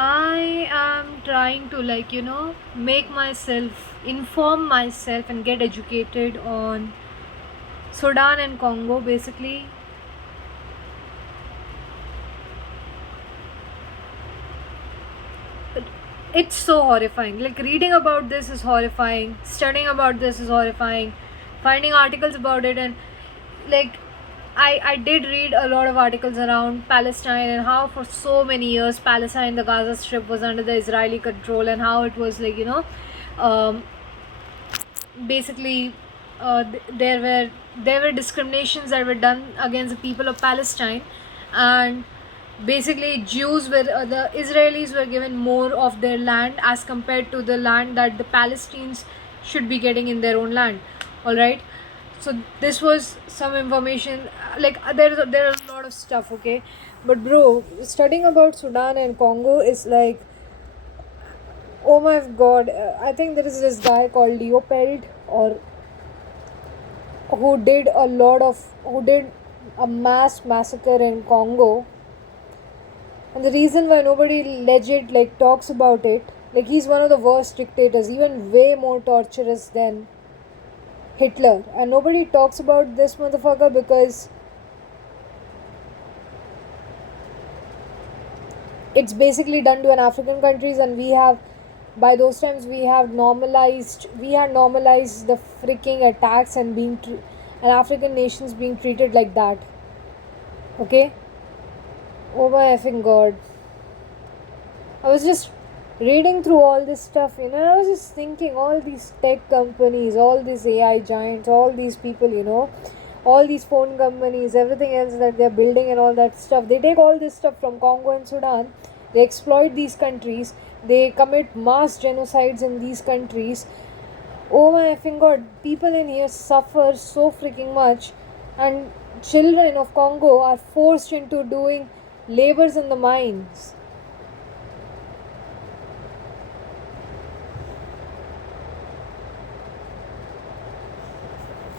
I am trying to, make myself, inform myself, and get educated on Sudan and Congo. Basically, it's so horrifying. Like, reading about this is horrifying, studying about this is horrifying, finding articles about it, and like I did read a lot of articles around Palestine and how for so many years Palestine, the Gaza Strip, was under the Israeli control, and how it was um, basically there were discriminations that were done against the people of Palestine, and basically Jews were the Israelis were given more of their land as compared to the land that the Palestinians should be getting in their own land. All right, so this was some information. There are a lot of stuff, okay, but bro, studying about Sudan and Congo is like, oh my god. I think there is this guy called Leopold, or who did a mass massacre in Congo, and the reason why nobody legit like talks about it, like he's one of the worst dictators, even way more torturous than Hitler, and nobody talks about this motherfucker because it's basically done to an African countries, and we have by those times we had normalized the freaking attacks and and African nations being treated like that. Okay, oh my effing god. I was just reading through all this stuff, and I was just thinking all these tech companies, all these AI giants, all these people, all these phone companies, everything else that they're building and all that stuff. They take all this stuff from Congo and Sudan, they exploit these countries, they commit mass genocides in these countries. Oh my effing god, people in here suffer so freaking much, and children of Congo are forced into doing labors in the mines.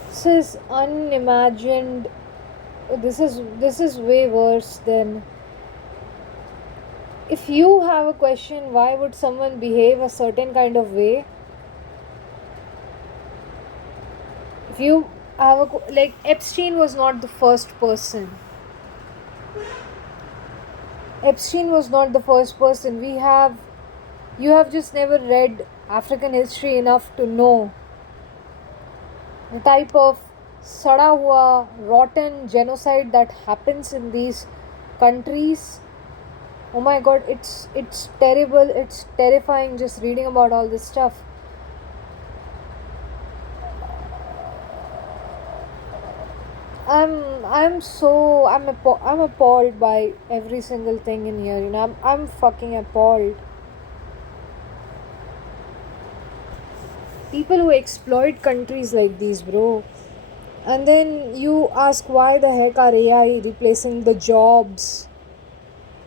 This is unimagined. This is way worse than, if you have a question why would someone behave a certain kind of way. If you have like, Epstein was not the first person. Epstein was not the first person. You have just never read African history enough to know the type of sada hua rotten genocide that happens in these countries. Oh my god, it's terrible, it's terrifying just reading about all this stuff. I'm appalled by every single thing in here, I'm fucking appalled. People who exploit countries like these, bro. And then you ask, why the heck are AI replacing the jobs?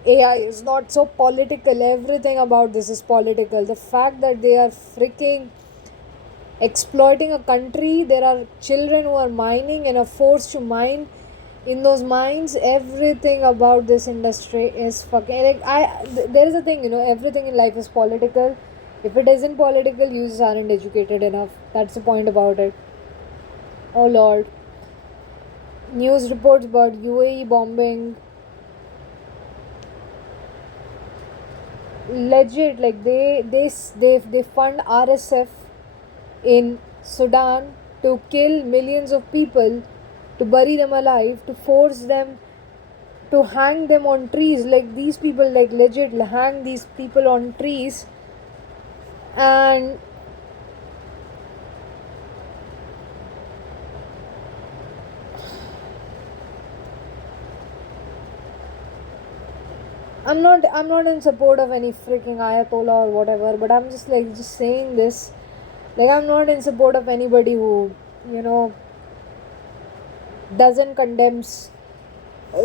AI is not so political. Everything about this is political. The fact that they are freaking exploiting a country, there are children who are mining and are forced to mine in those mines. Everything about this industry is fucking like, there is a thing, everything in life is political. If it isn't political, you just aren't educated enough. That's the point about it. Oh lord. News reports about UAE bombing, legit, like they fund RSF in Sudan to kill millions of people, to bury them alive, to force them to hang them on trees. Like, these people, like, legit hang these people on trees. And I'm not in support of any freaking ayatollah or whatever, but I'm just saying this. Like, I'm not in support of anybody who, you know, doesn't condemns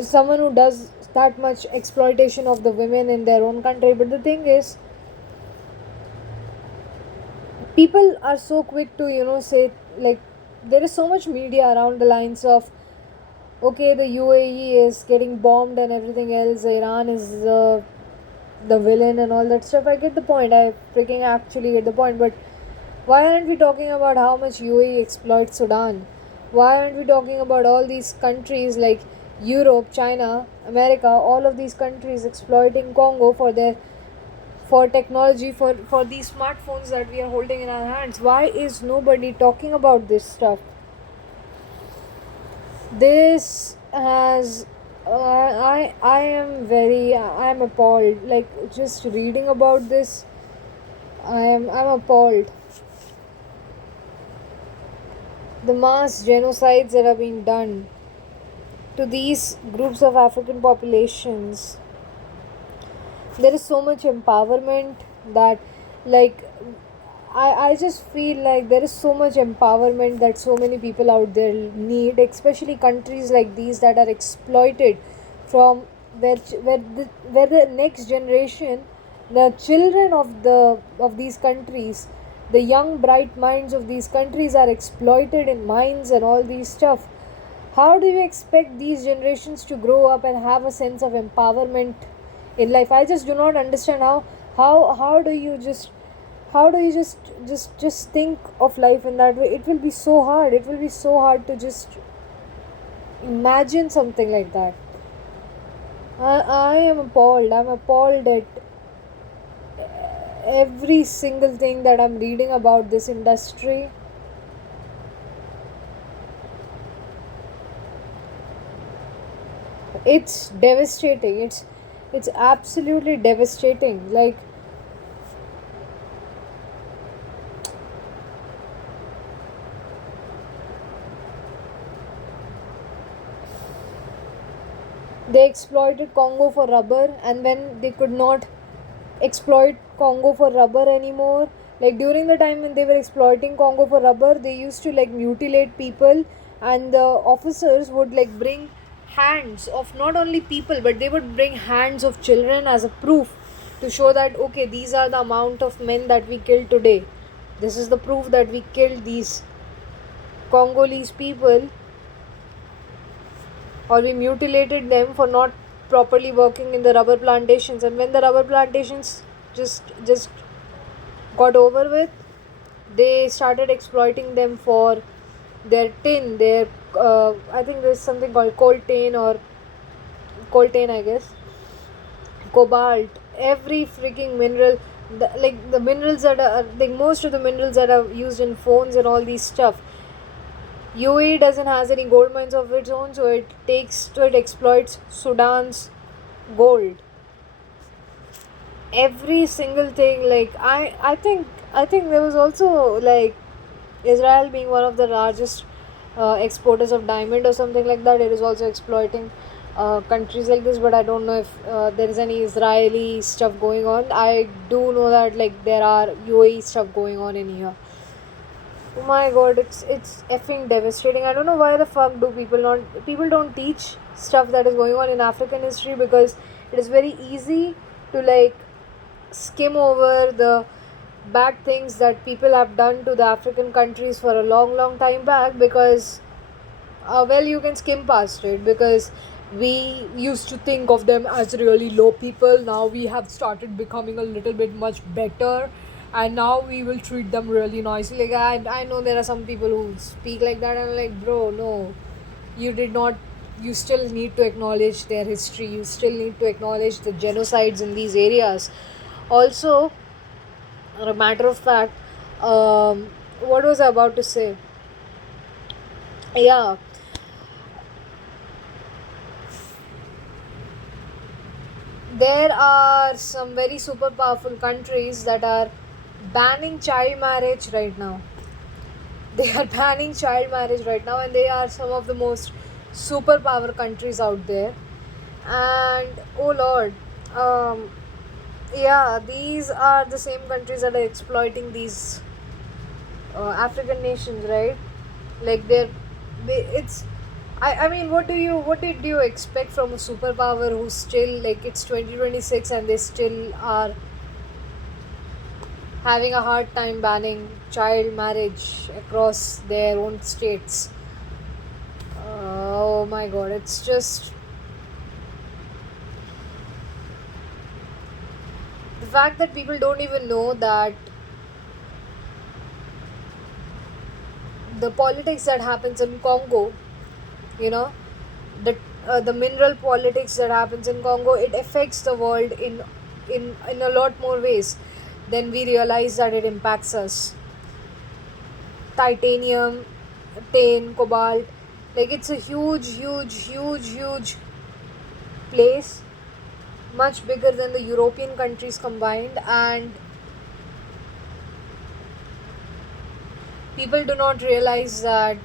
someone who does that much exploitation of the women in their own country. But the thing is, people are so quick to, say, like, there is so much media around the lines of, okay, the UAE is getting bombed and everything else, Iran is the villain and all that stuff. I get the point. I freaking actually get the point. But why aren't we talking about how much UAE exploits Sudan? Why aren't we talking about all these countries like Europe, China, America, all of these countries exploiting Congo for their for technology, for these smartphones that we are holding in our hands? Why is nobody talking about this stuff? This has I am very I am appalled. Like just reading about this, I'm appalled. The mass genocides that are being done to these groups of African populations. There is so much empowerment that, like, I just feel like there is so much empowerment that so many people out there need, especially countries like these that are exploited from where the next generation, the children of these countries, the young bright minds of these countries are exploited in mines and all these stuff. How do you expect these generations to grow up and have a sense of empowerment in life? I just do not understand how do you just how do you just think of life in that way? It will be so hard. It will be so hard to just imagine something like that. I am appalled. I'm appalled at every single thing that I'm reading about this industry. It's devastating. It's absolutely devastating. Like, they exploited Congo for rubber, and when they could not exploit Congo for rubber anymore, like during the time when they were exploiting Congo for rubber, they used to like mutilate people, and the officers would like bring hands of not only people, but they would bring hands of children as a proof to show that okay, these are the amount of men that we killed today. This is the proof that we killed these Congolese people, or we mutilated them for not properly working in the rubber plantations. And when the rubber plantations just got over with, they started exploiting them for their tin, their I think there's something called coltan, I guess, cobalt, every freaking mineral. The minerals that are like most of the minerals that are used in phones and all these stuff. UAE doesn't has any gold mines of its own, so it exploits Sudan's gold. Every single thing. Like I think there was also like Israel being one of the largest exporters of diamond or something like that. It is also exploiting countries like this, but I don't know if there is any Israeli stuff going on. I do know that like there are UAE stuff going on in here. Oh my god, it's effing devastating. I don't know why the fuck do people don't teach stuff that is going on in African history, because it is very easy to like skim over the bad things that people have done to the African countries for a long time back, because well, you can skim past it because we used to think of them as really low people. Now we have started becoming a little bit much better, and now we will treat them really nicely. Like I know there are some people who speak like that, and I'm like, bro, no, you did not. You still need to acknowledge their history. You still need to acknowledge the genocides in these areas. Also, a matter of fact, what was I about to say? Yeah, there are some very super powerful countries that are banning child marriage right now. They are banning child marriage right now, and they are some of the most superpower countries out there. And oh lord, um, yeah, these are the same countries that are exploiting these African nations, right? Like it's. I mean, what did you expect from a superpower who's still like it's 2026 and they still are having a hard time banning child marriage across their own states? Oh my god, it's just The fact that people don't even know that the politics that happens in Congo, you know, the mineral politics that happens in Congo, it affects the world in a lot more ways than we realize that it impacts us. Titanium, tin, cobalt, like it's a huge place, much bigger than the European countries combined, and people do not realize that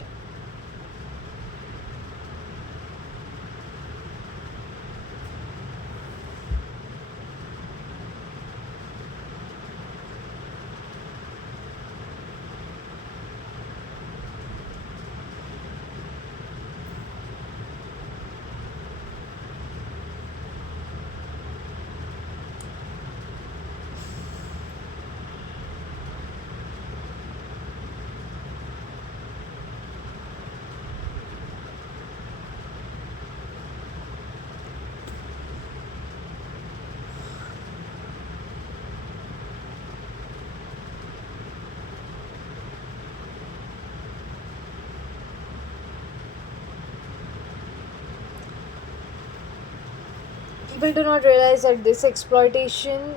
people do not realize that this exploitation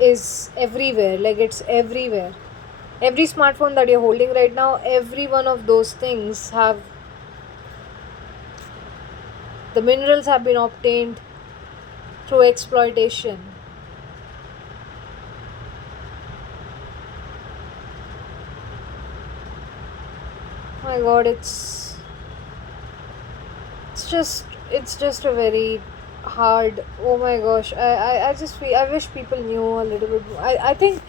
is everywhere. Like it's everywhere. Every smartphone that you're holding right now, every one of those things have the minerals have been obtained through exploitation. My god, it's just a very hard. Oh my gosh, I just feel, I wish people knew a little bit more. I think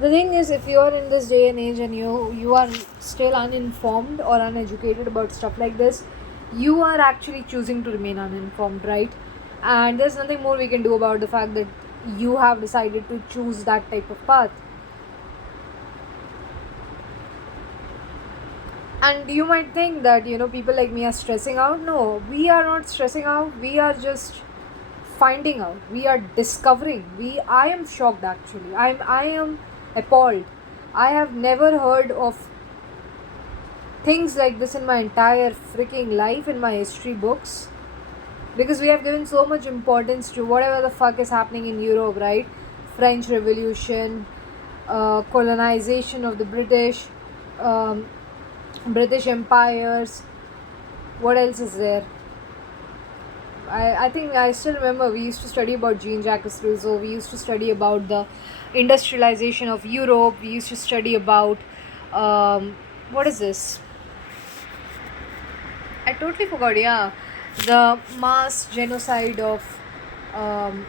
the thing is, if you are in this day and age and you are still uninformed or uneducated about stuff like this, you are actually choosing to remain uninformed, right? And there's nothing more we can do about the fact that you have decided to choose that type of path. And you might think that people like me are stressing out. No, we are not stressing out, we are just finding out, we are discovering. I am shocked, actually. I am appalled. I have never heard of things like this in my entire freaking life, in my history books, because we have given so much importance to whatever the fuck is happening in Europe, right? French Revolution, colonization of the um, British empires. What else is there? I think I still remember we used to study about Jean Jacques Rousseau. We used to study about the industrialization of Europe. We used to study about what is this? I totally forgot. Yeah, the mass genocide of um,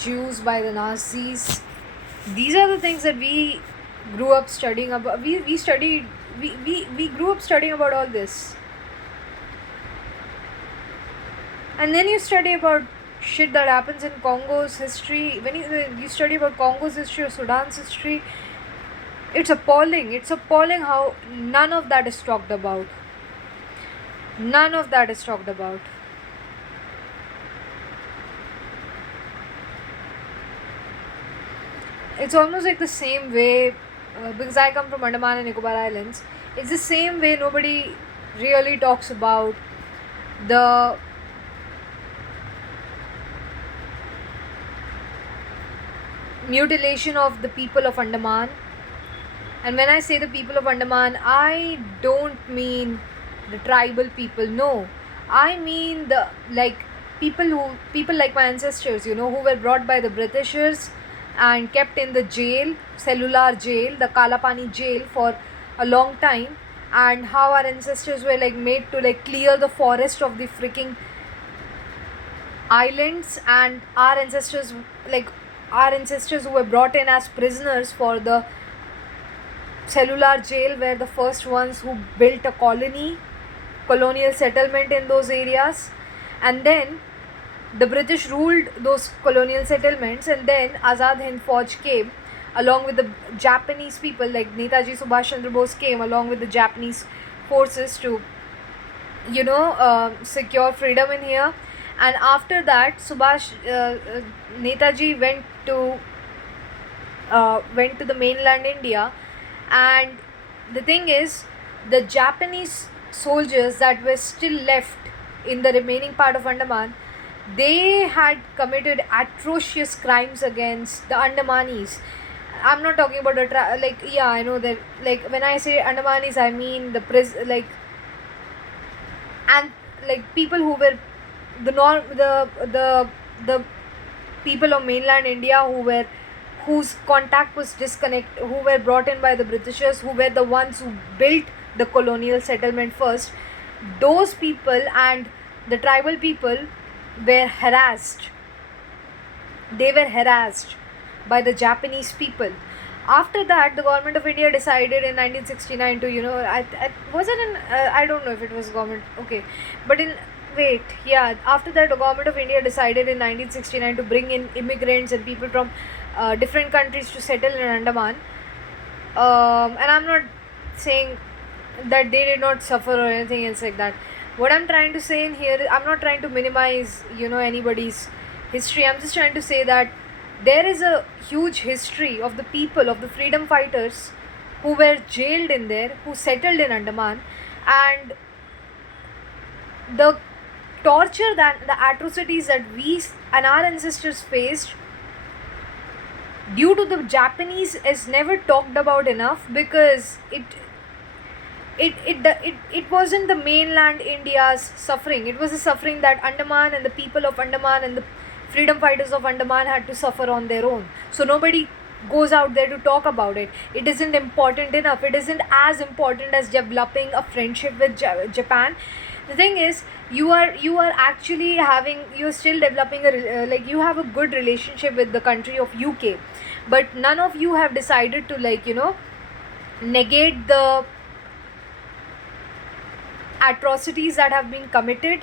Jews by the Nazis. These are the things that we grew up studying about. We studied. We grew up studying about all this. And then you study about shit that happens in Congo's history. When you study about Congo's history or Sudan's history, it's appalling. It's appalling how none of that is talked about. None of that is talked about. It's almost like the same way, because I come from Andaman and Nicobar Islands. It's the same way nobody really talks about the mutilation of the people of Andaman. And when I say the people of Andaman, I don't mean the tribal people. No, I mean the like people like my ancestors, who were brought by the Britishers and kept in the jail, cellular jail, the Kalapani jail for a long time, and how our ancestors were like made to like clear the forest of the freaking islands, and our ancestors who were brought in as prisoners for the cellular jail were the first ones who built a colonial settlement in those areas. And then the British ruled those colonial settlements, and then Azad Hind Fauj came along with the Japanese people, like Netaji Subhash Chandra Bose came along with the Japanese forces to secure freedom in here. And after that, Netaji went to the mainland India. And the thing is, the Japanese soldiers that were still left in the remaining part of Andaman, they had committed atrocious crimes against the Andamanis. I'm not talking about yeah, I know that, like, when I say Andamanis, I mean and like people who were the norm the people of mainland India whose contact was disconnected, who were brought in by the Britishers, who were the ones who built the colonial settlement first. Those people and the tribal people were harassed. They were harassed by the Japanese people. After that, the government of India decided in 1969 to, was it in, I don't know if it was government, okay, but after that, the government of India decided in 1969 to bring in immigrants and people from different countries to settle in Andaman. And I'm not saying that they did not suffer or anything else like that. What I'm trying to say in here, I'm not trying to minimize, anybody's history. I'm just trying to say that there is a huge history of the people, of the freedom fighters who were jailed in there, who settled in Andaman, and the torture, that the atrocities that we and our ancestors faced due to the Japanese is never talked about enough, because it wasn't the mainland India's suffering. It was the suffering that Andaman and the people of Andaman and the freedom fighters of Andaman had to suffer on their own. So nobody goes out there to talk about it. It isn't important enough. It isn't as important as developing a friendship with Japan. The thing is, you are actually you're still developing you have a good relationship with the country of UK, but none of you have decided to negate the atrocities that have been committed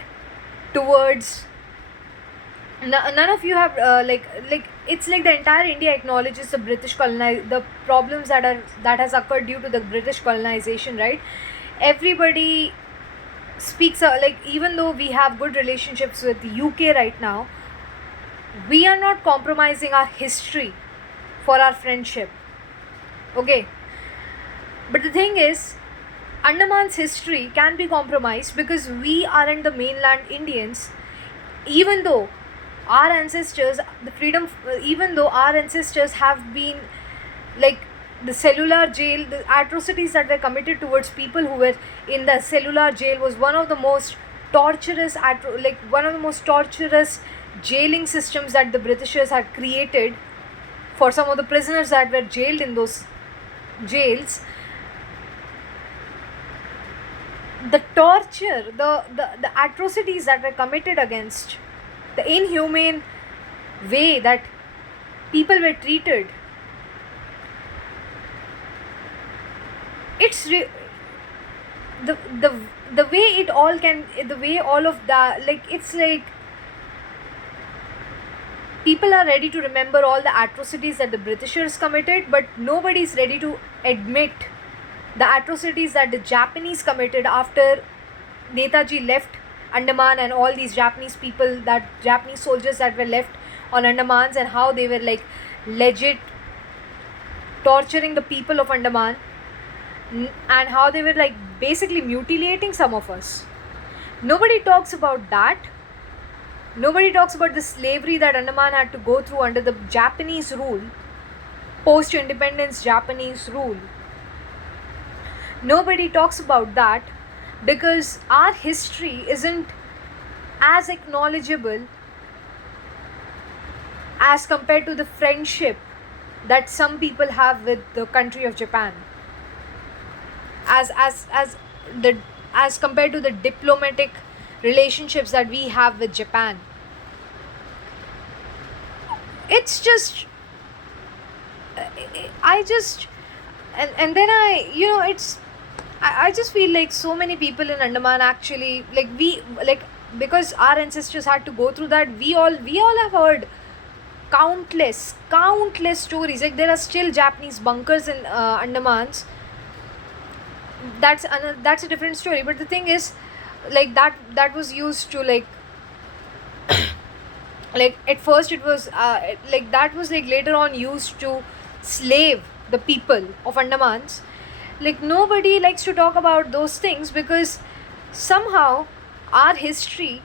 towards. None of you have it's like the entire India acknowledges the problems that has occurred due to the British colonization, right? Everybody speaks even though we have good relationships with the UK right now, we are not compromising our history for our friendship, okay? But the thing is, Andaman's history can be compromised because we aren't the mainland Indians. Even though our ancestors have been like the cellular jail, the atrocities that were committed towards people who were in the cellular jail was one of the most torturous jailing systems that the Britishers had created for some of the prisoners that were jailed in those jails. The torture, the atrocities that were committed against, the inhumane way that people were treated, it's the way it all can, the way all of that, it's like people are ready to remember all the atrocities that the Britishers committed, but nobody is ready to admit the atrocities that the Japanese committed after Netaji left Andaman, and all these Japanese soldiers that were left on Andamans, and how they were legit torturing the people of Andaman, and how they were basically mutilating some of us. Nobody talks about that. Nobody talks about the slavery that Andaman had to go through under the Japanese rule, post-independence Japanese rule. Nobody talks about that because our history isn't as acknowledgeable as compared to the friendship that some people have with the country of Japan, as compared to the diplomatic relationships that we have with Japan. It's just and then I just feel like so many people in Andaman actually because our ancestors had to go through that. We all have heard countless stories. There are still Japanese bunkers in Andamans. That's a different story. But the thing is, that was used to Like at first it was like that was like later on used to slave the people of Andamans. Like nobody likes to talk about those things because somehow our history,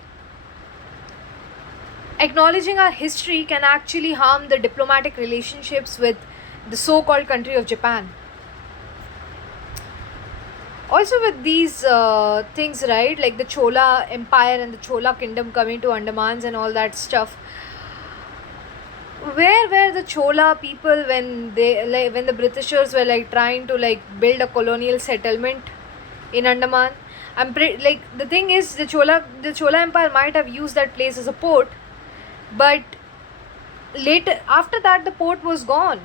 acknowledging our history, can actually harm the diplomatic relationships with the so-called country of Japan. Also with these things, right, like the Chola Empire and the Chola Kingdom coming to Andamans and all that stuff, where were the Chola people when they, like, when the Britishers were like trying to like build a colonial settlement in Andaman? Like the thing is, the Chola Empire might have used that place as a port, but later after that the port was gone.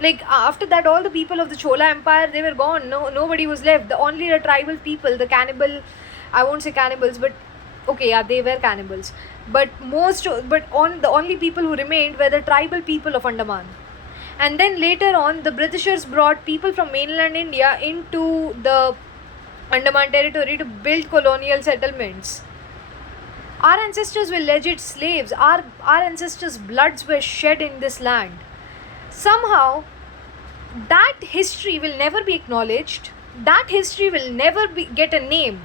Like after that, all the people of the Chola Empire, they were gone. Nobody was left. Only the tribal people, the cannibal, I won't say cannibals, but okay, yeah, they were cannibals. But the only people who remained were the tribal people of Andaman. And then later on, the Britishers brought people from mainland India into the Andaman territory to build colonial settlements. Our ancestors were legit slaves. Our ancestors' bloods were shed in this land. Somehow, that history will never be acknowledged. That history will never get a name.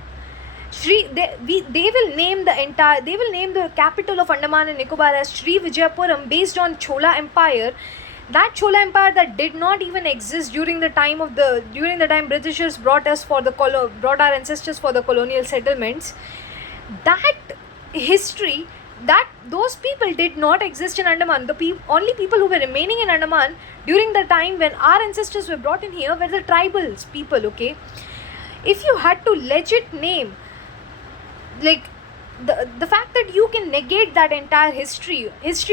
They will name the capital of Andaman and Nicobar as Sri Vijayapuram based on Chola Empire. That Chola Empire that did not even exist during the time Britishers brought our ancestors for the colonial settlements. That history, that those people did not exist in Andaman. The only people who were remaining in Andaman during the time when our ancestors were brought in here were the tribals people. Okay, if you had to legit name, like the fact that you can negate that entire history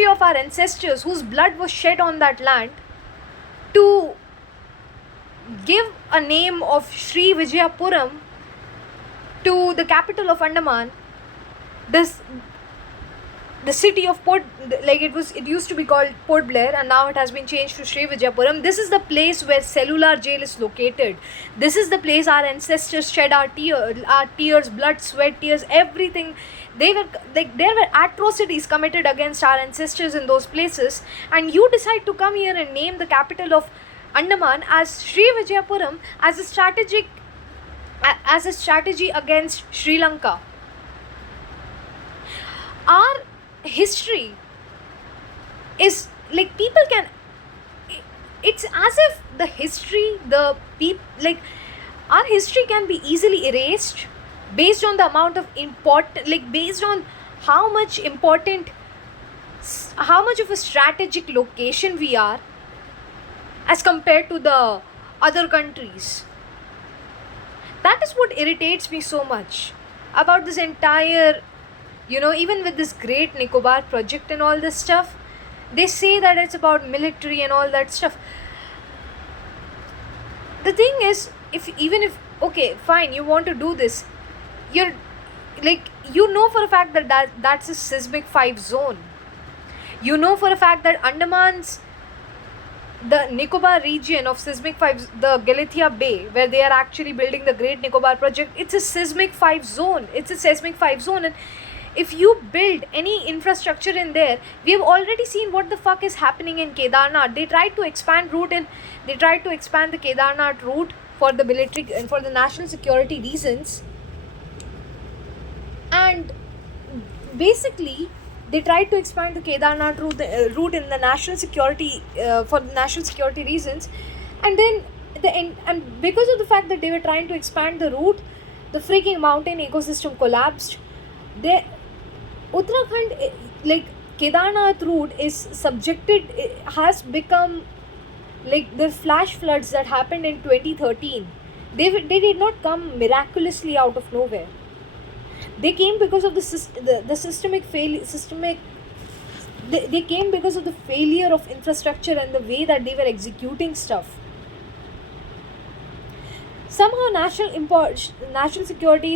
of our ancestors whose blood was shed on that land, to give a name of Sri Vijayapuram to the capital of Andaman, this the city of Port, like it used to be called Port Blair and now it has been changed to Sri Vijayapuram. This is the place where Cellular Jail is located. This is the place our ancestors shed our tears, blood, sweat, tears, everything. There were atrocities committed against our ancestors in those places, and you decide to come here and name the capital of Andaman as Sri Vijayapuram as a strategy against Sri Lanka. Our history is like, people can, it's as if the history, like our history can be easily erased based on the amount of based on how much of a strategic location we are as compared to the other countries. That is what irritates me so much about this entire, even with this Great Nicobar project and all this stuff. They say that it's about military and all that stuff. The thing is, if okay, fine, you want to do this, you're like, for a fact that's a seismic 5 zone. For a fact that Andaman's, the Nicobar region of seismic 5, the Galathea Bay, where they are actually building the Great Nicobar project, it's a seismic 5 zone. And if you build any infrastructure in there, we have already seen what the fuck is happening in Kedarnath. They tried to expand the Kedarnath route for the military and for the national security reasons. And basically, they tried to expand the Kedarnath route in the national security, for the national security reasons. And then and because of the fact that they were trying to expand the route, the freaking mountain ecosystem collapsed. Uttarakhand, like Kedarnath route has become like the flash floods that happened in 2013. They did not come miraculously out of nowhere. They came because of the systemic failure. They came because of the failure of infrastructure and the way that they were executing stuff. Somehow national security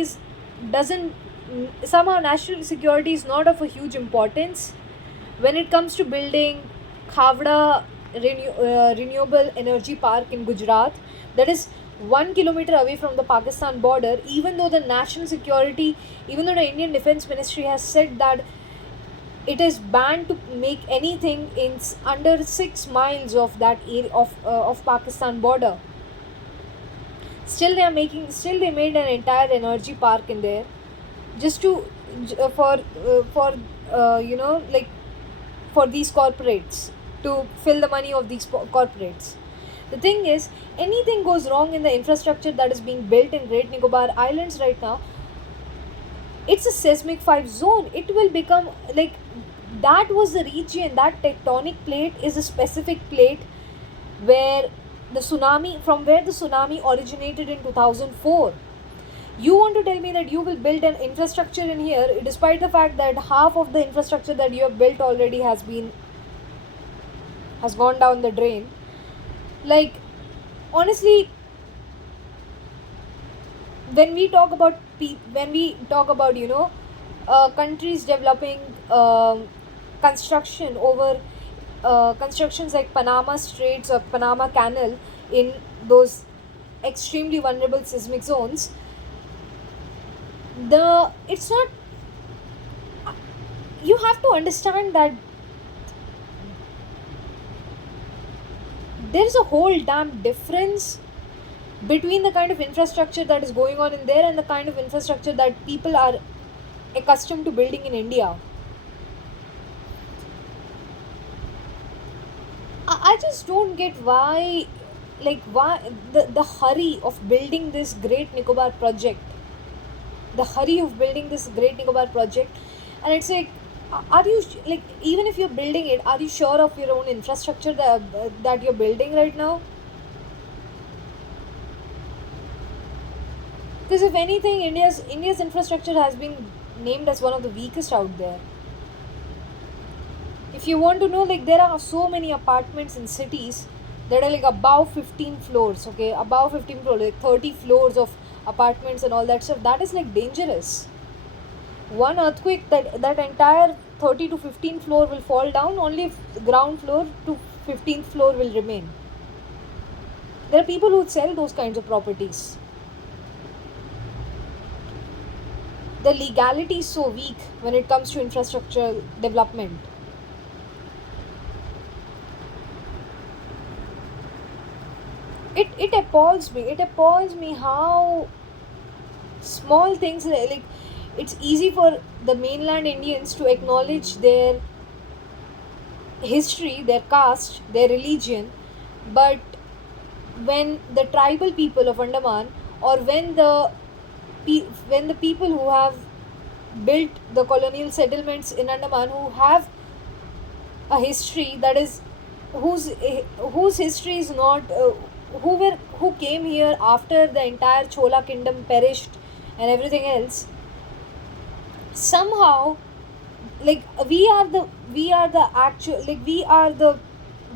is not of a huge importance when it comes to building Khavda renewable energy park in Gujarat, that is 1 kilometer away from the Pakistan border. Even though the Indian Defence Ministry has said that it is banned to make anything in under 6 miles of that area of Pakistan border. Still they made an entire energy park in there, just to for like for these corporates, to fill the money of these corporates. The thing is, anything goes wrong in the infrastructure that is being built in Great Nicobar Islands right now, it's a seismic 5 zone. It will become like, that was the region, that tectonic plate is a specific plate where where the tsunami originated in 2004. You want to tell me that you will build an infrastructure in here, despite the fact that half of the infrastructure that you have built already has gone down the drain? Like, honestly, when we talk about countries developing construction over constructions like Panama Straits or Panama Canal in those extremely vulnerable seismic zones, the it's not you have to understand that there is a whole damn difference between the kind of infrastructure that is going on in there and the kind of infrastructure that people are accustomed to building in India. I just don't get why the hurry of building this Great Nicobar project, the hurry of building this Great Nicobar project, and it's like, are you like, even if you're building it, are you sure of your own infrastructure that you're building right now? Because if anything, India's infrastructure has been named as one of the weakest out there. If you want to know, like, there are so many apartments in cities that are like above 15 floors, okay, above 15 floors, like 30 floors of apartments and all that stuff. That is like dangerous. One earthquake, that entire 30 to 15 floor will fall down, only if the ground floor to 15th floor will remain. There are people who sell those kinds of properties. The legality is so weak when it comes to infrastructure development. It appalls me. It appalls me how small things, like, it's easy for the mainland Indians to acknowledge their history, their caste, their religion, but when the tribal people of Andaman, or when the people who have built the colonial settlements in Andaman, who have a history that is whose history is not who came here after the entire Chola kingdom perished and everything else, somehow, like, we are the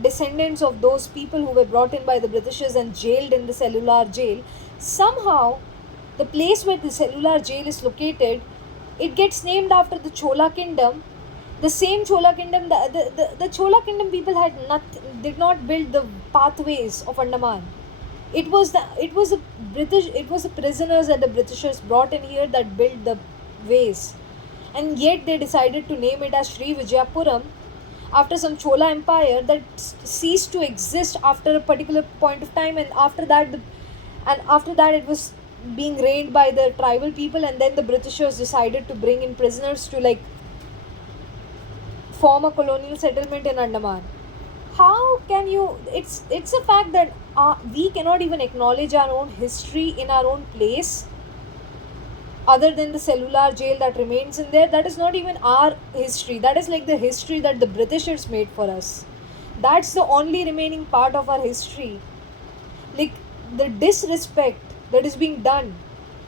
descendants of those people who were brought in by the Britishers and jailed in the cellular jail. Somehow, the place where the cellular jail is located, it gets named after the Chola kingdom. The same Chola kingdom, the Chola kingdom people did not build the pathways of Andaman. It was the prisoners that the Britishers brought in here that built the ways, and yet they decided to name it as Sri Vijayapuram after some Chola empire that ceased to exist after a particular point of time, and after that it was being reigned by the tribal people, and then the Britishers decided to bring in prisoners to, like, form a colonial settlement in Andaman. How can you? It's a fact that we cannot even acknowledge our own history in our own place, other than the cellular jail that remains in there. That is not even our history. That is like the history that the Britishers made for us. That's the only remaining part of our history. Like, the disrespect that is being done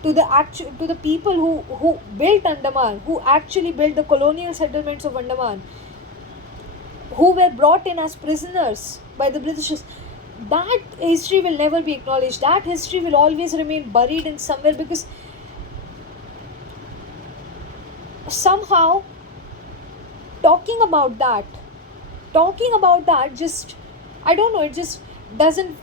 to the people who built Andaman, who actually built the colonial settlements of Andaman, who were brought in as prisoners by the Britishers. That history will never be acknowledged. That history will always remain buried in somewhere, because somehow talking about that just, I don't know, it just doesn't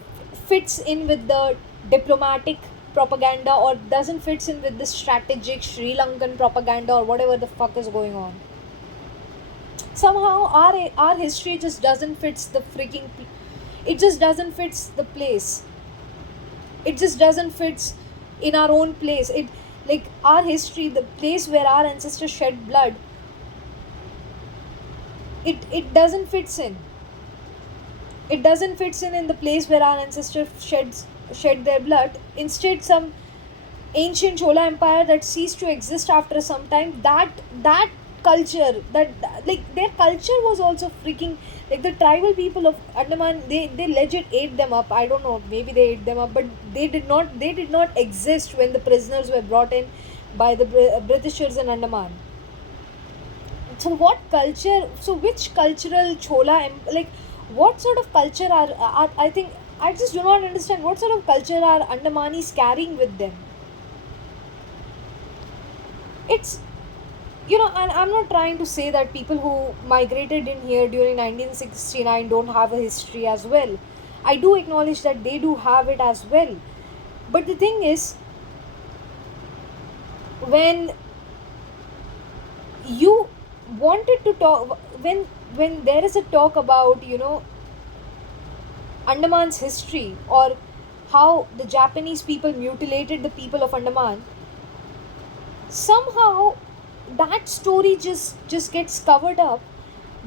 fits in with the diplomatic propaganda, or doesn't fits in with the strategic Sri Lankan propaganda, or whatever the fuck is going on. Somehow our history just doesn't fits the freaking it just doesn't fits the place. It just doesn't fits in our own place. It, like, our history, the place where our ancestors shed blood, it doesn't fits in. It doesn't fits in the place where our ancestors shed their blood. Instead, some ancient Chola Empire that ceased to exist after some time, that culture, like, their culture was also freaking, like, the tribal people of Andaman, they legit ate them up. I don't know, maybe they ate them up, but they did not exist when the prisoners were brought in by the Britishers in Andaman. So what culture, so which cultural like, what sort of culture are, I think, I just do not understand what sort of culture are Andamanis carrying with them. It's, and I'm not trying to say that people who migrated in here during 1969 don't have a history as well. I do acknowledge that they do have it as well. But the thing is, when you wanted to talk, when there is a talk about, Andaman's history, or how the Japanese people mutilated the people of Andaman, somehow that story just gets covered up,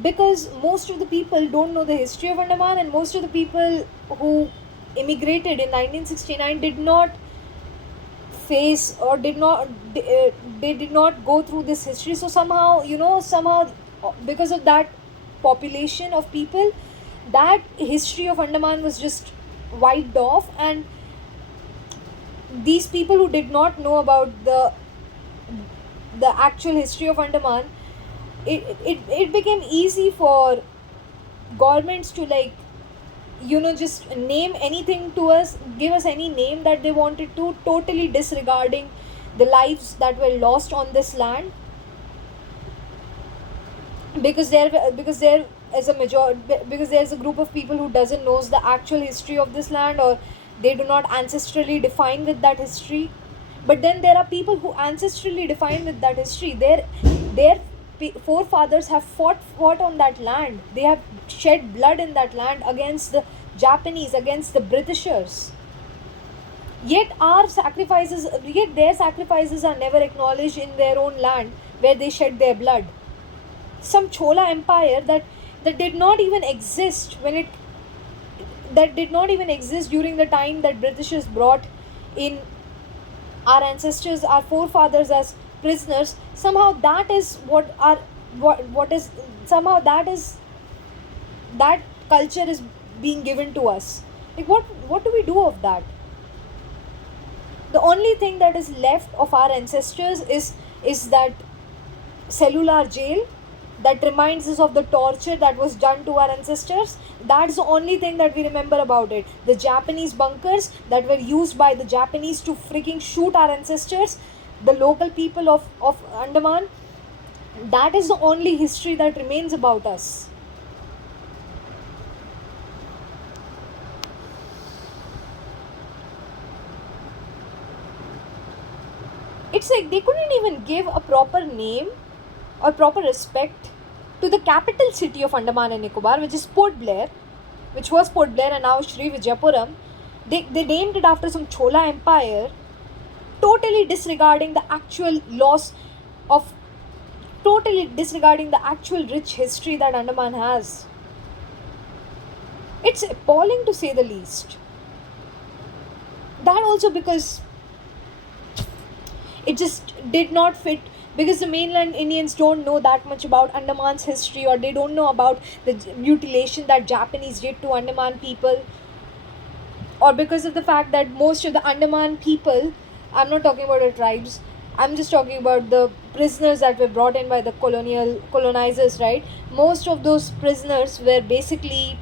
because most of the people don't know the history of Andaman, and most of the people who immigrated in 1969 did not face, or they did not go through this history. So somehow, because of that population of people, that history of Andaman was just wiped off, and these people who did not know about the actual history of Andaman, it became easy for governments to, like, just name anything to us, give us any name that they wanted to, totally disregarding the lives that were lost on this land, because there is a major because there's a group of people who doesn't knows the actual history of this land, or they do not ancestrally define with that history. But then there are people who ancestrally define with that history. Their forefathers have fought on that land. They have shed blood in that land against the Japanese, against the Britishers. Yet their sacrifices are never acknowledged in their own land where they shed their blood. Some Chola Empire that did not even exist during the time that Britishers brought in our ancestors, our forefathers, as prisoners. Somehow that is what is somehow that culture is being given to us. Like, what do we do of that? The only thing that is left of our ancestors is that cellular jail that reminds us of the torture that was done to our ancestors. That's the only thing that we remember about it. The Japanese bunkers that were used by the Japanese to freaking shoot our ancestors, the local people of Andaman. That is the only history that remains about us. It's like they couldn't even give a proper name or proper respect to the capital city of Andaman and Nicobar, which is Port Blair, which was Port Blair and now Sri Vijayapuram. They named it after some Chola Empire, totally disregarding the actual loss of, totally disregarding the actual rich history that Andaman has. It's appalling, to say the least. That also because it just did not fit, because the mainland Indians don't know that much about Andaman's history, or they don't know about the mutilation that Japanese did to Andaman people, or because of the fact that most of the Andaman people, I'm not talking about the tribes, I'm just talking about the prisoners that were brought in by the colonizers, right? Most of those prisoners were basically,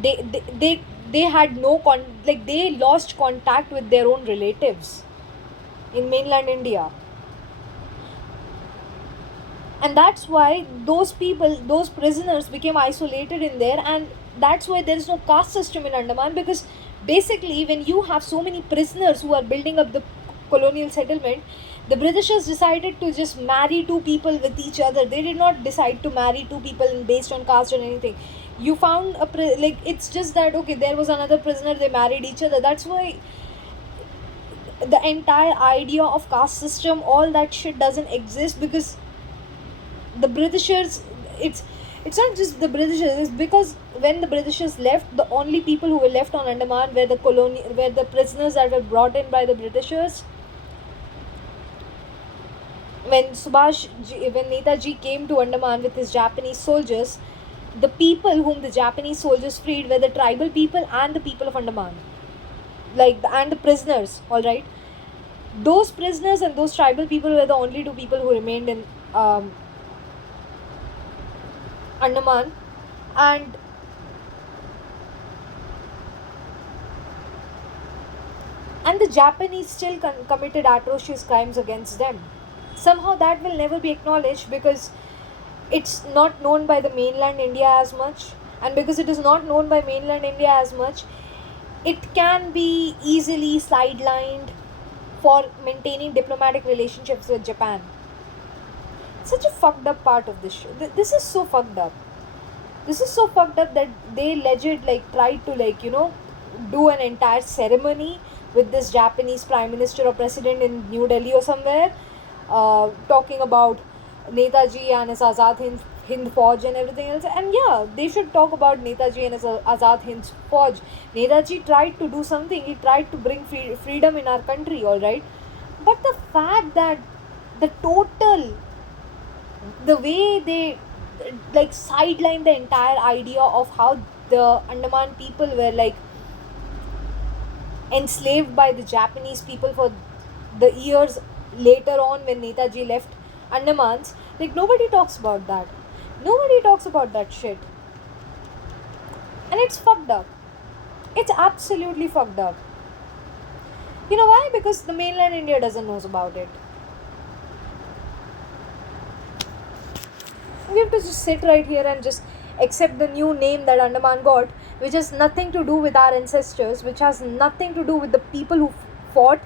they had no like, they lost contact with their own relatives in mainland India. And that's why those prisoners became isolated in there, and that's why there is no caste system in Andaman, because basically when you have so many prisoners who are building up the colonial settlement, The Britishers decided to just marry two people with each other. They did not decide to marry two people based on caste or anything. You found like, it's just that, okay, there was another prisoner, they married each other. That's why the entire idea of caste system, all that shit doesn't exist, because the Britishers, it's not just the Britishers, it's because when the Britishers left, the only people who were left on Andaman were the prisoners that were brought in by the Britishers. When when Netaji came to Andaman with his Japanese soldiers, the people whom the Japanese soldiers freed were the tribal people and the people of Andaman, and the prisoners. All right, those prisoners and those tribal people were the only two people who remained in Andaman, and the Japanese still committed atrocious crimes against them. Somehow that will never be acknowledged, because it's not known by the mainland India as much, and because it is not known by mainland India as much, it can be easily sidelined for maintaining diplomatic relationships with Japan. Such a fucked up part of this show. This is so fucked up. This is so fucked up that they legit tried to do an entire ceremony with this Japanese prime minister or president in New Delhi or somewhere, talking about Netaji and his Hind Fauj and everything else. And yeah, they should talk about Netaji and his Azad Hind Fauj. Netaji tried to do something. He tried to bring freedom in our country, all right. But the fact that the way they sideline the entire idea of how the Andaman people were enslaved by the Japanese people for the years later on when Netaji left Andamans. Nobody talks about that. Nobody talks about that shit. And it's fucked up. It's absolutely fucked up. You know why? Because the mainland India doesn't know about it. We have to just sit right here and just accept the new name that Andaman got, which has nothing to do with our ancestors, which has nothing to do with the people who fought,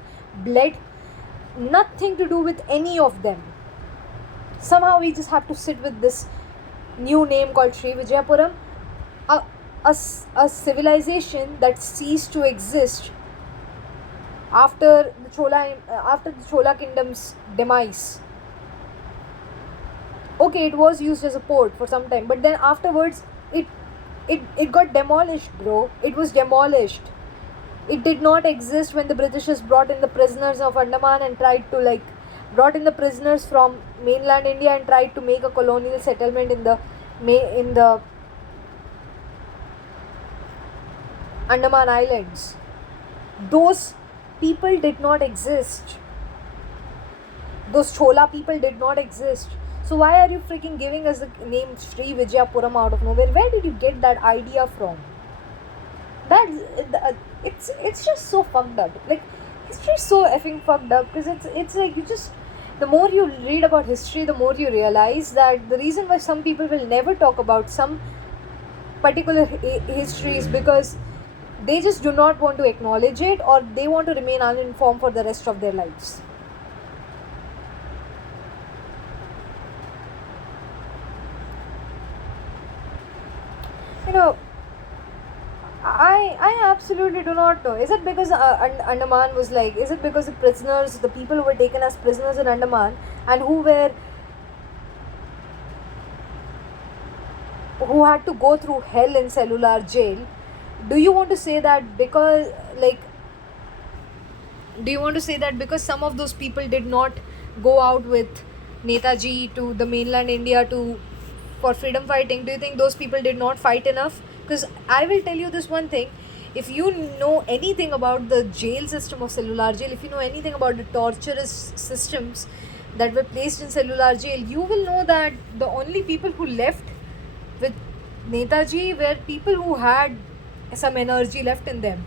bled, nothing to do with any of them. Somehow we just have to sit with this new name called Sri Vijayapuram, a civilization that ceased to exist after the Chola kingdom's demise. Okay, it was used as a port for some time, but then afterwards it got demolished, bro. It was demolished. It did not exist when the Britishers brought in the prisoners of Andaman and tried to brought in the prisoners from mainland India and tried to make a colonial settlement in the Andaman Islands. Those people did not exist. Those Chola people did not exist. So why are you freaking giving us the name Sri Vijayapuram out of nowhere? Where did you get that idea from? It's just so fucked up. History is so effing fucked up, because it's you just, the more you read about history, the more you realize that the reason why some people will never talk about some particular history is because they just do not want to acknowledge it, or they want to remain uninformed for the rest of their lives. You know, I absolutely do not know. Is it because Andaman was is it because the people who were taken as prisoners in Andaman and who had to go through hell in cellular jail? Do you want to say that because some of those people did not go out with Netaji to the mainland India for freedom fighting? Do you think those people did not fight enough? Because I will tell you this one thing. If you know anything about the jail system of cellular jail, if you know anything about the torturous systems that were placed in cellular jail, you will know that the only people who left with Netaji were people who had some energy left in them.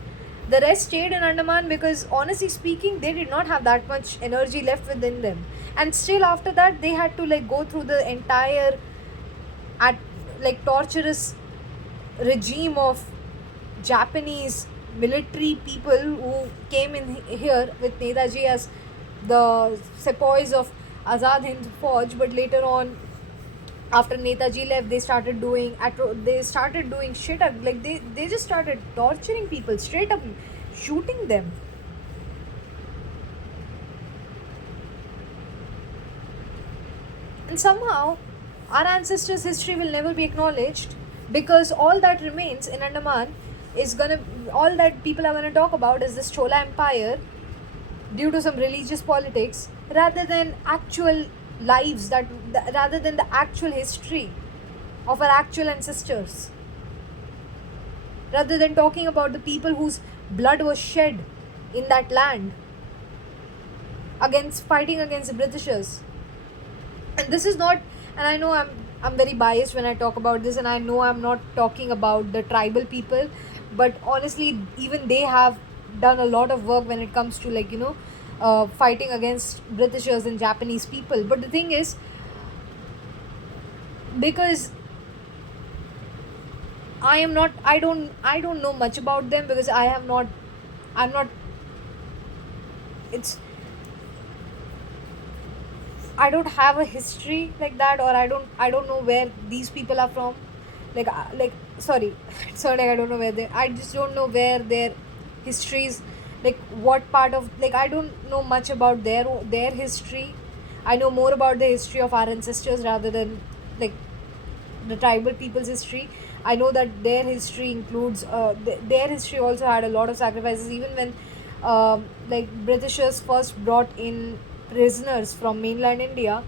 The rest stayed in Andaman because, honestly speaking, they did not have that much energy left within them. And still after that, they had to go through the entire torturous regime of Japanese military people who came in here with Netaji as the sepoys of Azad Hind Fauj, but later on, after Netaji left, they started doing shit up, like they just started torturing people, straight up shooting them. And somehow, our ancestors' history will never be acknowledged, because all that remains in Andaman is gonna, all that people are gonna talk about is this Chola Empire, due to some religious politics, rather than actual lives, rather than the actual history of our actual ancestors, rather than talking about the people whose blood was shed in that land, against fighting against the Britishers. And this is not, and I know I'm very biased when I talk about this, and I know I'm not talking about the tribal people, but honestly, even they have done a lot of work when it comes to, like, fighting against Britishers and Japanese people. But the thing is, because I don't know much about them, because I'm not it's I don't have a history like that, or I don't know where these people are from. Like, sorry, sorry, like, I don't know where they. I just don't know where their histories, like what part of, like, I don't know much about their history. I know more about the history of our ancestors rather than, like, the tribal people's history. I know that their history includes, their history also had a lot of sacrifices, even when, like, Britishers first brought in prisoners from mainland India.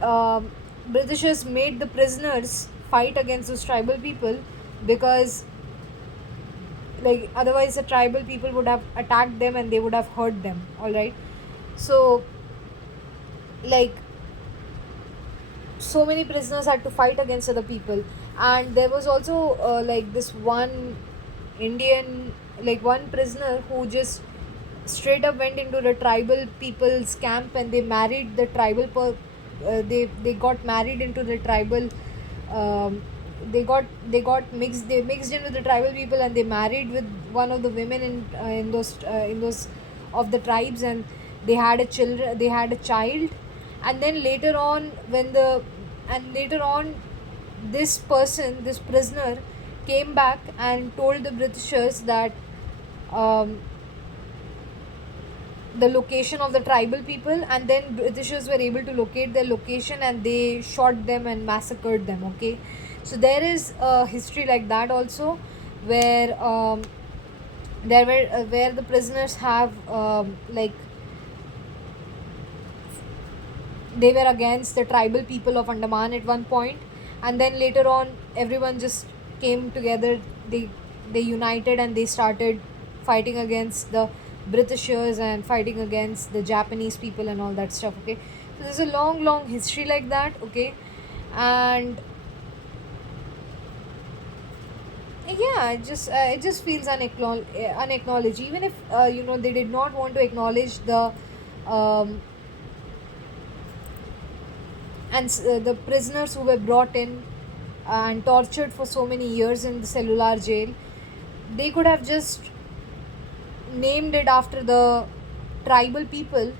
um, Britishers made the prisoners fight against those tribal people, because, like, otherwise the tribal people would have attacked them and they would have hurt them. All right, so, like, so many prisoners had to fight against other people. And there was also, like, this one Indian, like, one prisoner who just straight up went into the tribal people's camp, and they married the they got married into the tribal, um, they mixed in with the tribal people, and they married with one of the women in those of the tribes, and they had a child. And then later on, this prisoner came back and told the Britishers that, um, the location of the tribal people, and then Britishers were able to locate their location, and they shot them and massacred them. Okay, so there is a history like that also, where, where the prisoners have, like, they were against the tribal people of Andaman at one point, and then later on everyone just came together. They united, and they started fighting against the Britishers and fighting against the Japanese people and all that stuff. Okay, so there's a long history like that. Okay, and yeah, it just feels unacknowledged, even if, they did not want to acknowledge um, the prisoners who were brought in and tortured for so many years in the cellular jail. They could have just named it after the tribal people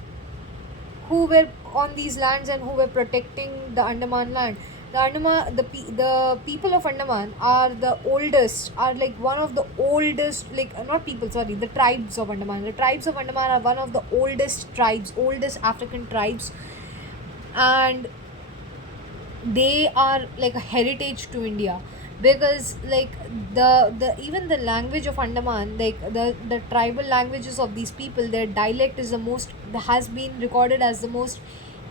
who were on these lands and who were protecting the Andaman land. The people of Andaman are the oldest, are like one of the oldest, like, not people, sorry, the tribes of Andaman. The tribes of Andaman are one of the oldest tribes, oldest African tribes, and they are like a heritage to India, because, like, the even the language of Andaman, like the tribal languages of these people, their dialect is the most, has been recorded as the most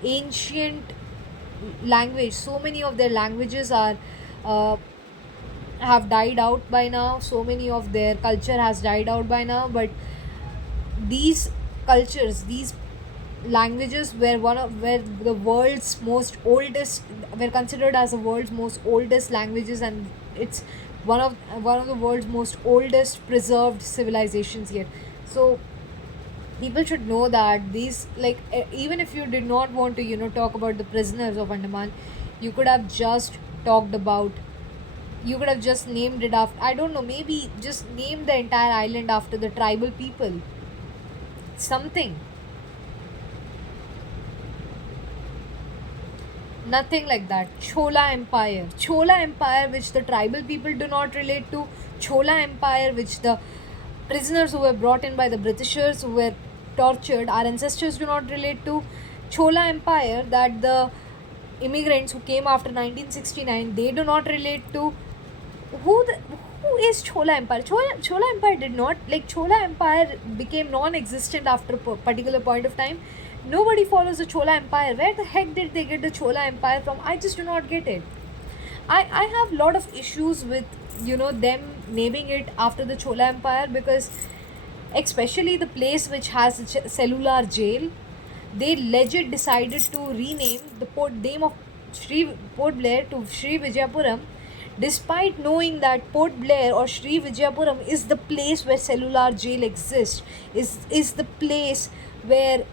ancient language. So many of their languages are, uh, have died out by now. So many of their culture has died out by now, but these cultures, these languages were the world's most oldest, were considered as the world's most oldest languages, and it's one of the world's most oldest preserved civilizations yet. So people should know that these, like, even if you did not want to, talk about the prisoners of Andaman, you could have just talked about, you could have just named it after, I don't know, maybe just name the entire island after the tribal people, something. Nothing like that. Chola Empire. Chola Empire, which the tribal people do not relate to. Chola Empire, which the prisoners who were brought in by the Britishers who were tortured, our ancestors do not relate to. Chola Empire, that the immigrants who came after 1969, they do not relate to. who the, who is Chola Empire? Chola Empire did not, like, Chola Empire became non-existent after a particular point of time. Nobody follows the Chola Empire. Where the heck did they get the Chola Empire from? I just do not get it. I have a lot of issues with, them naming it after the Chola Empire, because especially the place which has a cellular jail, they legit decided to rename the port name of Port Blair to Sri Vijayapuram, despite knowing that Port Blair or Sri Vijayapuram is the place where cellular jail exists, is the place where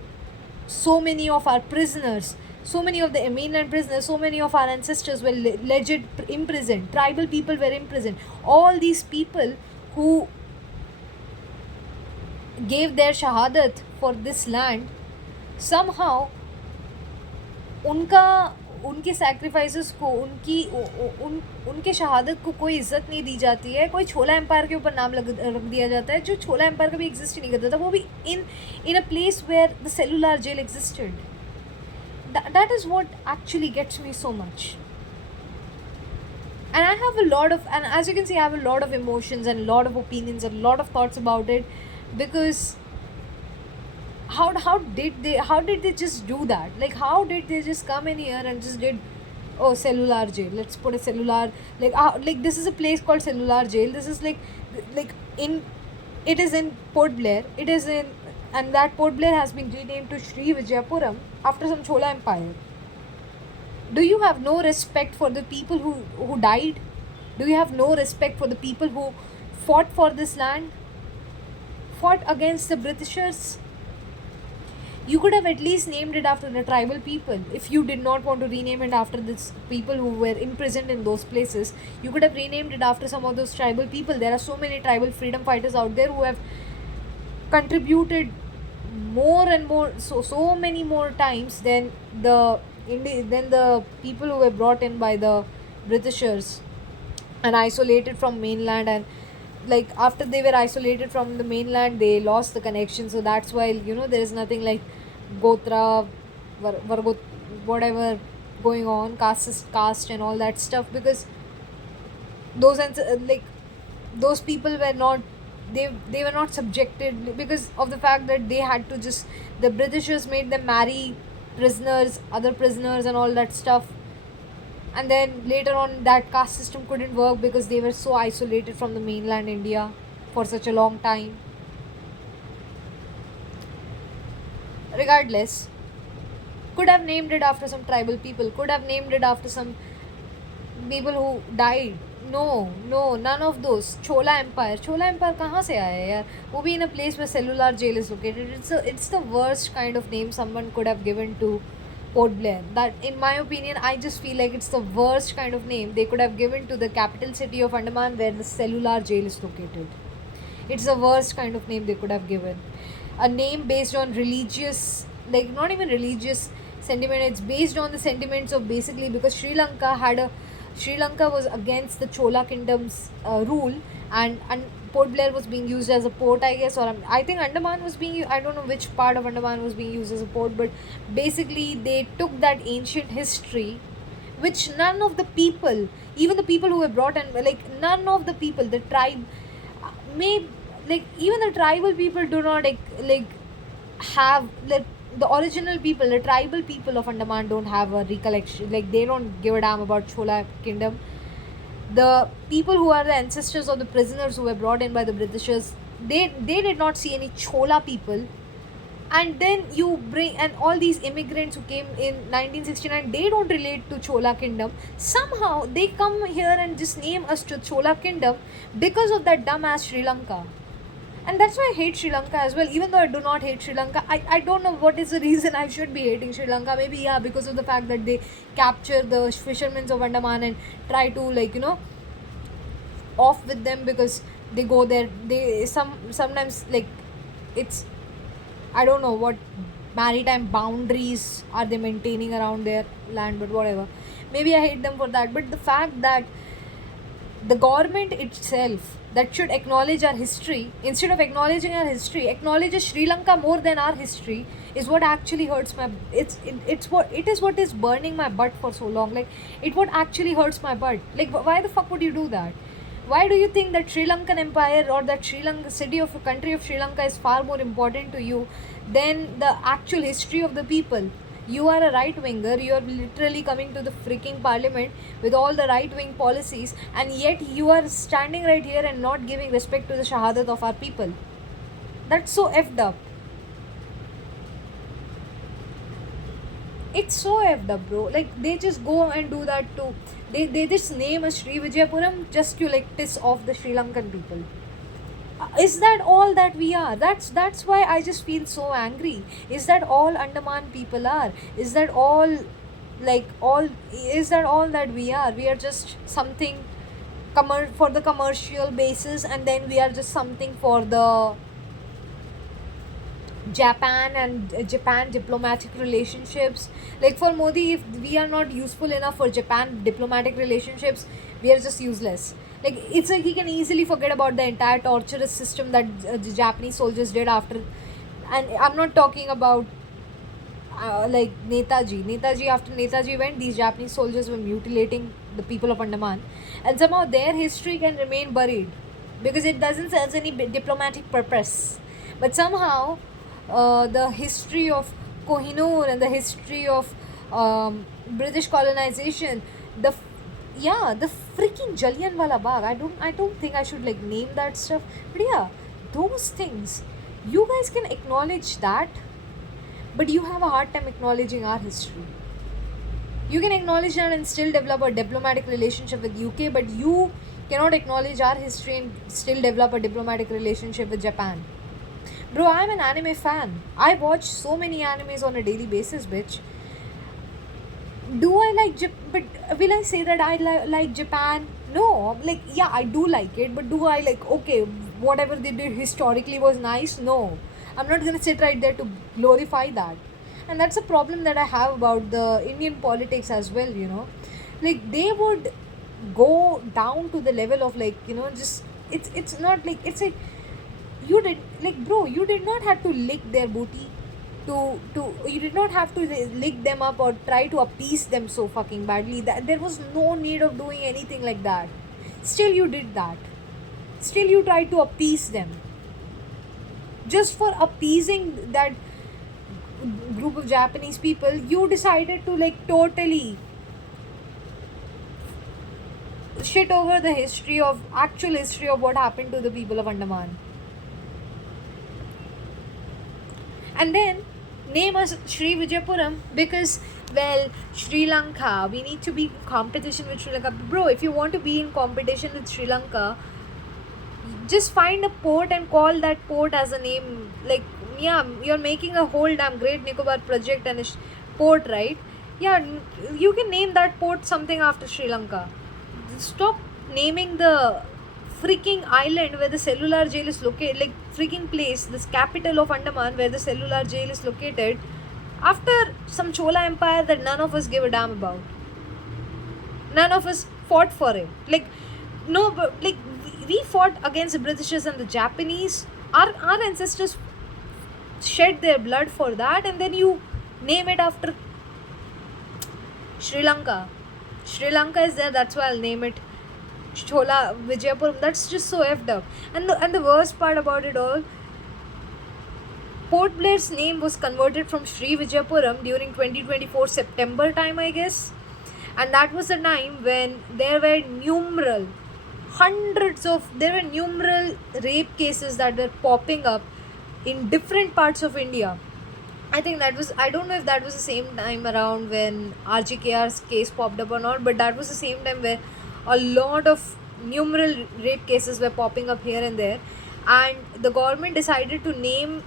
so many of our prisoners, so many of the mainland prisoners, so many of our ancestors were legit imprisoned. Tribal people were imprisoned. All these people who gave their shahadat for this land, somehow उनका उनके sacrifices को, उनके शहादत को कोई इज्जत नहीं दी जाती है. कोई छोला एम्पायर के ऊपर नाम रख दिया जाता है, जो छोला एम्पायर कभी एग्जिस्ट ही नहीं करता था, वो भी in a place where the cellular jail existed. That is what actually gets me so much. And I have a lot of, and as you can see, I have a lot of emotions and a lot of opinions and a lot of thoughts about it, because how did they just do that? Like, how did they just come in here and just did, oh, cellular jail, let's put a cellular, like this is a place called cellular jail, this is like in, it is in Port Blair, it is in, and that Port Blair has been renamed to Sri Vijayapuram after some Chola Empire. Do you have no respect for the people who died? Do you have no respect for the people who fought for this land, fought against the Britishers? You could have at least named it after the tribal people. If you did not want to rename it after this people who were imprisoned in those places, you could have renamed it after some of those tribal people. There are so many tribal freedom fighters out there who have contributed more and more, so many more times than the people who were brought in by the Britishers and isolated from mainland. And like, after they were isolated from the mainland, they lost the connection. So that's why, there is nothing like Gotra, Vargot, whatever going on, caste and all that stuff, because those people were not, they were not subjected, because of the fact that they had to just, the Britishers made them marry prisoners, other prisoners and all that stuff. And then later on, that caste system couldn't work because they were so isolated from the mainland India for such a long time. Regardless, could have named it after some tribal people, could have named it after some people who died. No, none of those. Chola Empire कहाँ से आया है यार? वो भी in a place where cellular jail is located. It's the worst kind of name someone could have given to Port Blair. That, in my opinion, I just feel like it's the worst kind of name they could have given to the capital city of Andaman where the cellular jail is located. It's the worst kind of name they could have given. A name based on religious, like, not even religious sentiment, it's based on the sentiments of, basically, because Sri Lanka was against the Chola kingdom's rule, and Port Blair was being used as a port, I guess, or I think Andaman was being, I don't know which part of Andaman was being used as a port, but basically they took that ancient history, which none of the people, even the people who were brought in, like, none of the people, the tribe, even the tribal people do not have, like, the original people, the tribal people of Andaman don't have a recollection, like, they don't give a damn about Chola kingdom. The people who are the ancestors of the prisoners who were brought in by the Britishers, they did not see any Chola people. And then you bring, and all these immigrants who came in 1969, they don't relate to Chola kingdom. Somehow they come here and just name us to Chola kingdom because of that dumbass Sri Lanka. And that's why I hate Sri Lanka as well. Even though I do not hate Sri Lanka, I don't know what is the reason I should be hating Sri Lanka. Maybe, yeah, because of the fact that they capture the fishermen of Andaman and try to, off with them, because they go there. They sometimes, like, it's, I don't know what maritime boundaries are they maintaining around their land, but whatever. Maybe I hate them for that, but the fact that the government itself that should acknowledge our history, instead of acknowledging our history, acknowledges Sri Lanka more than our history, is what actually hurts my, it's what it is, what is burning my butt for so long. Like, it what actually hurts my butt. Like, why the fuck would you do that? Why do you think that Sri Lankan empire or that Sri Lanka city of a country of Sri Lanka is far more important to you than the actual history of the people? You are a right winger, you are literally coming to the freaking parliament with all the right wing policies, and yet you are standing right here and not giving respect to the shahadat of our people. That's so effed up. It's so effed up, bro. Like, they just go and do that too. They just name a Sri Vijayapuram just to like piss off the Sri Lankan people. Is that all that we are? That's why I just feel so angry. Is that all Andaman people are? Is that all, like, all, is that all that we are? We are just something for the commercial basis, and then we are just something for the Japan diplomatic relationships. Like, for Modi, if we are not useful enough for Japan diplomatic relationships, we are just useless. Like, it's like he can easily forget about the entire torturous system that the Japanese soldiers did after. And I'm not talking about like Netaji. After Netaji went, these Japanese soldiers were mutilating the people of Andaman, and somehow their history can remain buried because it doesn't serve any diplomatic purpose. But somehow, the history of Kohinoor and the history of British colonization, the freaking Jallianwala Bagh. I don't think I should like name that stuff, but yeah, those things. You guys can acknowledge that, but you have a hard time acknowledging our history. You can acknowledge that and still develop a diplomatic relationship with UK, but you cannot acknowledge our history and still develop a diplomatic relationship with Japan. Bro, I'm an anime fan. I watch so many animes on a daily basis, bitch. Do I like but will I say that I like Japan? No. Like, yeah, I do like it, but do I like, okay, whatever they did historically was nice? No. I'm not gonna sit right there to glorify that. And that's a problem that I have about the Indian politics as well, like, they would go down to the level of, like, just, it's not like, it's like, you did, like, bro, you did not have to lick their booty to you did not have to lick them up or try to appease them so fucking badly. That there was no need of doing anything like that. Still you did that. Still you tried to appease them. Just for appeasing that group of Japanese people, you decided to like totally shit over the actual history of what happened to the people of Andaman. And then name us Sri Vijayapuram because, well, Sri Lanka, we need to be in competition with Sri Lanka. Bro, if you want to be in competition with Sri Lanka, just find a port and call that port as a name. Like, yeah, you're making a whole damn Great Nicobar project and a port, right? Yeah, you can name that port something after Sri Lanka. Stop naming the freaking island where the cellular jail is located, like freaking place, this capital of Andaman where the cellular jail is located, after some Chola empire that none of us gave a damn about. None of us fought for it. Like, no, but like, we fought against the Britishers and the Japanese. Our ancestors shed their blood for that, and then you name it after Sri Lanka. Sri Lanka is there, that's why I'll name it Chola Vijayapuram. That's just so effed up. And the worst part about it all, Port Blair's name was converted from Sri Vijayapuram during 2024 September time, I guess. And that was the time when there were numeral rape cases that were popping up in different parts of India. I think I don't know if that was the same time around when RGKR's case popped up or not, but that was the same time where a lot of numeral rape cases were popping up here and there. And the government decided to rename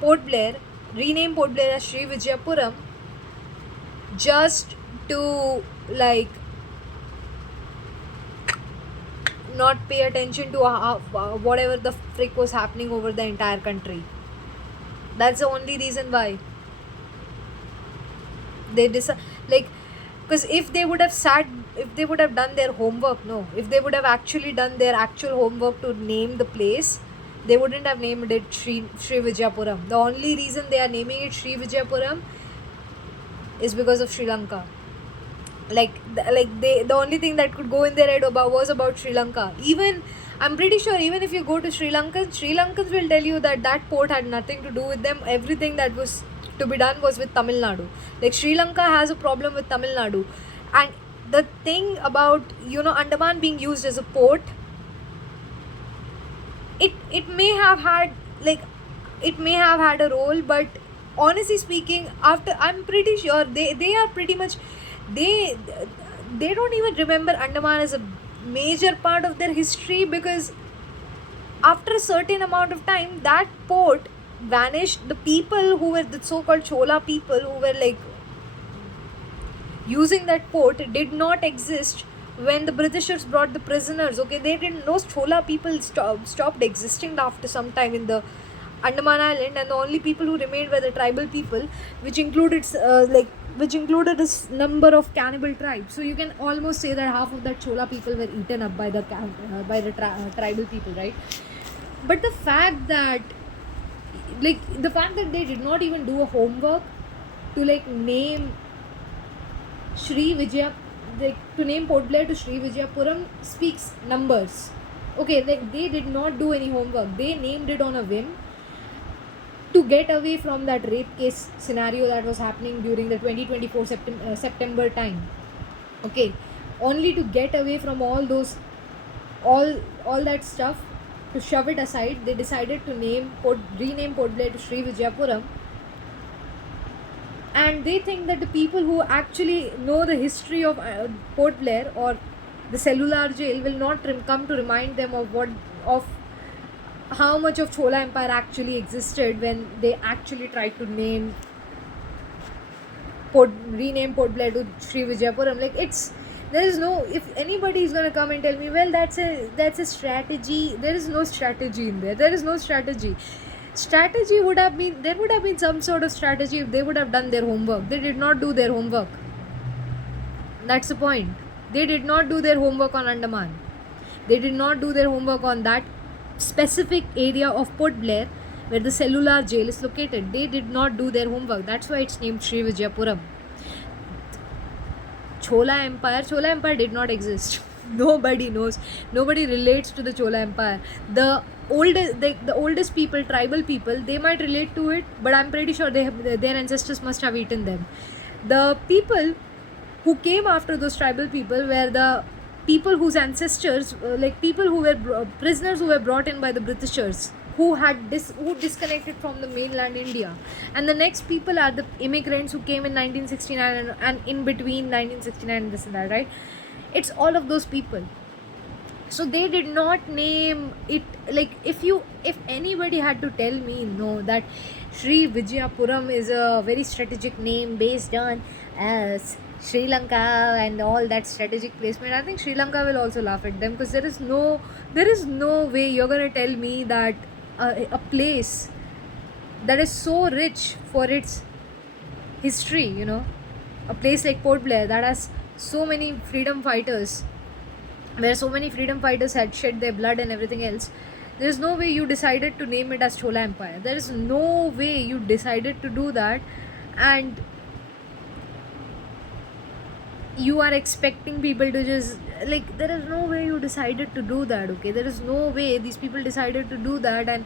Port Blair as Sri Vijayapuram just to like not pay attention to whatever the frick was happening over the entire country. That's the only reason why. They like, because if they would have sat, if they would have done their homework, no, if they would have actually done their actual homework to name the place, they wouldn't have named it Sri Vijayapuram. The only reason they are naming it Sri Vijayapuram is because of Sri Lanka. The only thing that could go in their head about Sri Lanka. Even I'm pretty sure, even if you go to Sri Lankans will tell you that that port had nothing to do with them. Everything that was to be done was with Tamil Nadu. Like, Sri Lanka has a problem with Tamil Nadu, and the thing about, Andaman being used as a port, it may have had, like, it may have had a role, but honestly speaking, after, I'm pretty sure they are pretty much, they they don't even remember Andaman as a major part of their history, because after a certain amount of time that port vanished. The people who were the so-called Chola people who were like using that port did not exist when the Britishers brought the prisoners. Okay, they didn't. Those Chola people stopped existing after some time in the Andaman Island, and the only people who remained were the tribal people, which included a number of cannibal tribes. So you can almost say that half of that Chola people were eaten up by the tribal people, right? But the fact that they did not even do a homework to name Sri Vijaya, to name Port Blair to Sri Vijayapuram speaks numbers. Okay, they did not do any homework. They named it on a whim to get away from that rape case scenario that was happening during the 2024 September time. Okay, only to get away from all those, all that stuff, to shove it aside, they decided to rename Port Blair to Sri Vijayapuram. And they think that the people who actually know the history of Port Blair or the cellular jail will not come to remind them of how much of Chola Empire actually existed when they actually tried to rename Port Blair to Sri Vijayapuram. There is no, if anybody is going to come and tell me, well, that's a strategy, there is no strategy in there. There is no strategy. There would have been some sort of strategy if they would have done their homework. They did not do their homework. That's the point. They did not do their homework on Andaman. They did not do their homework on that specific area of Port Blair where the cellular jail is located. They did not do their homework. That's why it's named Sri Vijayapuram. Chola Empire did not exist. Nobody knows. Nobody relates to the Chola Empire. The oldest people, tribal people, they might relate to it, but I'm pretty sure their ancestors must have eaten them. The people who came after those tribal people were the people whose ancestors, people who were prisoners who were brought in by the Britishers, who disconnected from the mainland India. And the next people are the immigrants who came in 1969 and in between 1969 and this and that, right? It's all of those people. So they did not name it, if anybody had to tell me no, that Sri Vijayapuram is a very strategic name based on Sri Lanka and all that strategic placement, I think Sri Lanka will also laugh at them, because there is no way you're going to tell me that a place that is so rich for its history, a place like Port Blair that has so many freedom fighters, where so many freedom fighters had shed their blood and everything else, there is no way you decided to name it as Chola Empire. There is no way you decided to do that, and you are expecting people to just, there is no way you decided to do that. Okay, there is no way these people decided to do that. And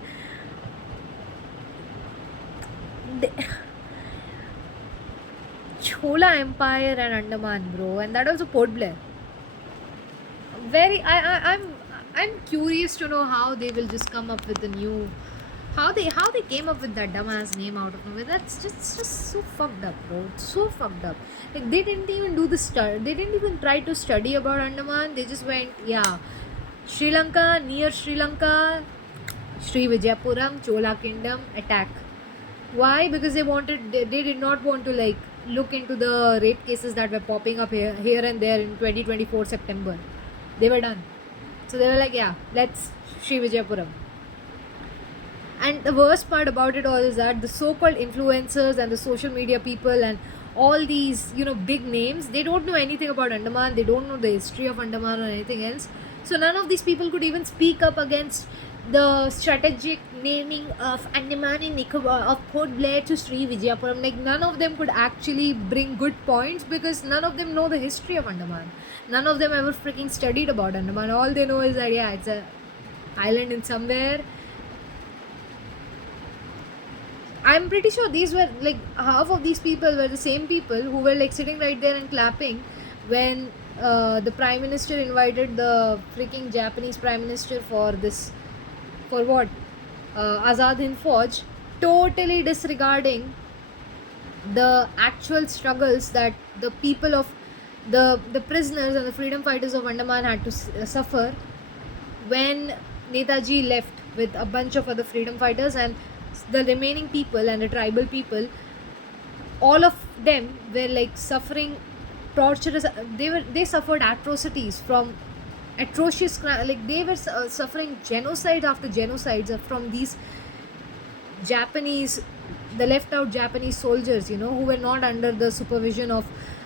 Chola Empire and Andaman, bro, and that also Port Blair. I'm curious to know how they will just come up with the new, how they came up with that dumbass name out of nowhere. That's just so fucked up, bro. It's so fucked up. They didn't even do the study. They didn't even try to study about Andaman. They just went, yeah, Sri Lanka, near Sri Lanka, Sri Vijayapuram, Chola Kingdom, attack. Why? Because they did not want to look into the rape cases that were popping up here and there in 2024 September. They were done. So they were like, yeah, let's Sri Vijayapuram. And the worst part about it all is that the so-called influencers and the social media people and all these, big names, they don't know anything about Andaman, they don't know the history of Andaman or anything else. So none of these people could even speak up against the strategic naming of Andaman and Nicobar, of Port Blair to Sri Vijayapuram. Like, none of them could actually bring good points because none of them know the history of Andaman. None of them ever freaking studied about Andaman. All they know is that, yeah, it's a island in somewhere. I'm pretty sure these were like half of these people were the same people who were like sitting right there and clapping when the prime minister invited the freaking Japanese prime minister for this, for what, Azad Hind Fauj, totally disregarding the actual struggles that the people of the prisoners and the freedom fighters of Andaman had to suffer when Netaji left with a bunch of other freedom fighters, and the remaining people and the tribal people, all of them were like suffering torturous, they suffered atrocities from atrocious like they were suffering genocide after genocides from these Japanese, the left out Japanese soldiers, who were not under the supervision of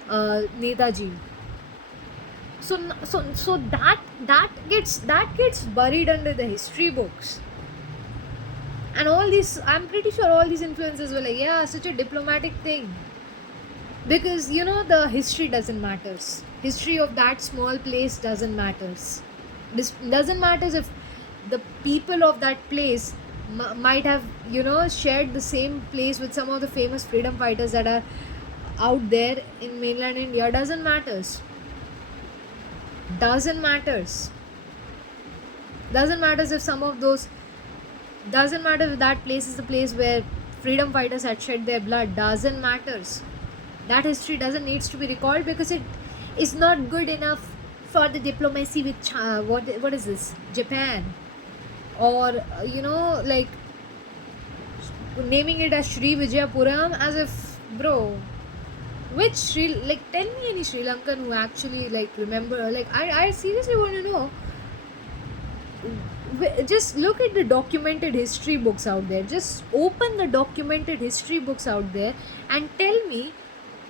Netaji. So that gets buried under the history books. And all these, I'm pretty sure all these influences were like, yeah, such a diplomatic thing. Because, the history doesn't matters. History of that small place doesn't matters. This doesn't matters if the people of that place might have, shared the same place with some of the famous freedom fighters that are out there in mainland India. Doesn't matters. Doesn't matters. Doesn't matters if some of those, doesn't matter if that place is the place where freedom fighters had shed their blood. Doesn't matters. That history doesn't needs to be recalled because it is not good enough for the diplomacy with what is this, Japan, or like naming it as Sri Vijayapuram, as if, bro, which tell me any Sri Lankan who actually like remember, like I seriously want to know. Just look at the documented history books out there, just open the documented history books out there and tell me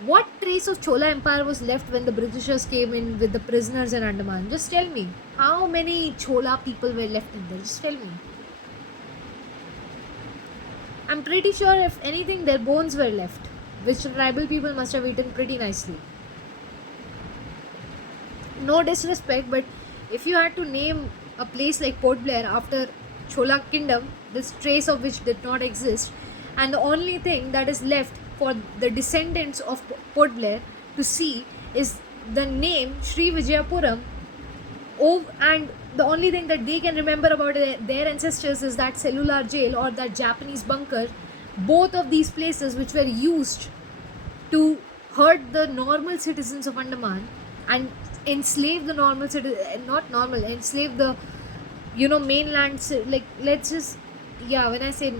what trace of Chola Empire was left when the Britishers came in with the prisoners in Andaman. Just tell me how many Chola people were left in there. Just tell me. I'm pretty sure if anything their bones were left, which tribal people must have eaten pretty nicely. No disrespect, but if you had to name a place like Port Blair after Chola kingdom, this trace of which did not exist, and the only thing that is left for the descendants of Port Blair to see is the name Sri Vijayapuram. Oh, and the only thing that they can remember about their ancestors is that cellular jail or that Japanese bunker. Both of these places which were used to hurt the normal citizens of Andaman and enslave the normal citizens, not normal, enslave the mainland, like, let's just, yeah, when I say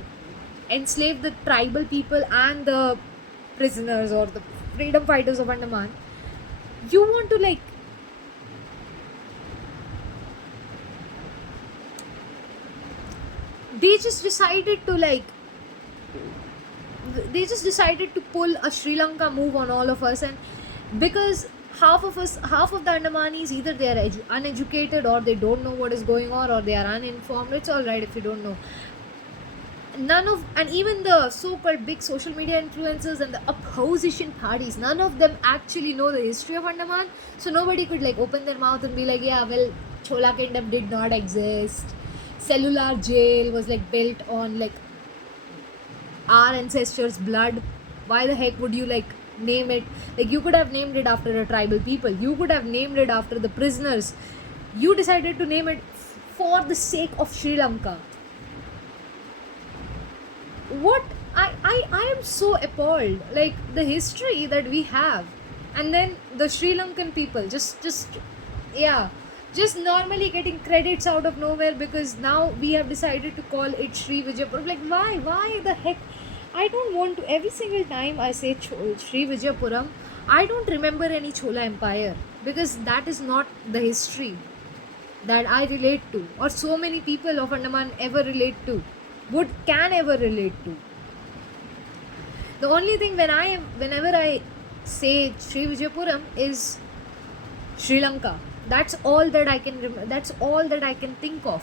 enslave the tribal people and the prisoners or the freedom fighters of Andaman, you want to like they just decided to pull a Sri Lanka move on all of us. And because half of the Andamanis, either they are uneducated or they don't know what is going on or they are uninformed. It's all right if you don't know. And even the so-called big social media influencers and the opposition parties, none of them actually know the history of Andaman. So nobody could like open their mouth and be like, yeah, well, Chola kingdom did not exist. Cellular jail was like built on like our ancestors' blood. Why the heck would you like name it? Like, you could have named it after a tribal people. You could have named it after the prisoners. You decided to name it for the sake of Sri Lanka. What I am so appalled. Like, the history that we have, and then the Sri Lankan people just normally getting credits out of nowhere because now we have decided to call it Sri Vijayapuram. Like, why the heck? I don't want to, every single time I say Sri Vijayapuram, I don't remember any Chola Empire because that is not the history that I relate to, or so many people of Andaman ever relate to, can ever relate to. The only thing whenever I say Sri Vijayapuram is Sri Lanka. That's all that I can that's all that I can think of.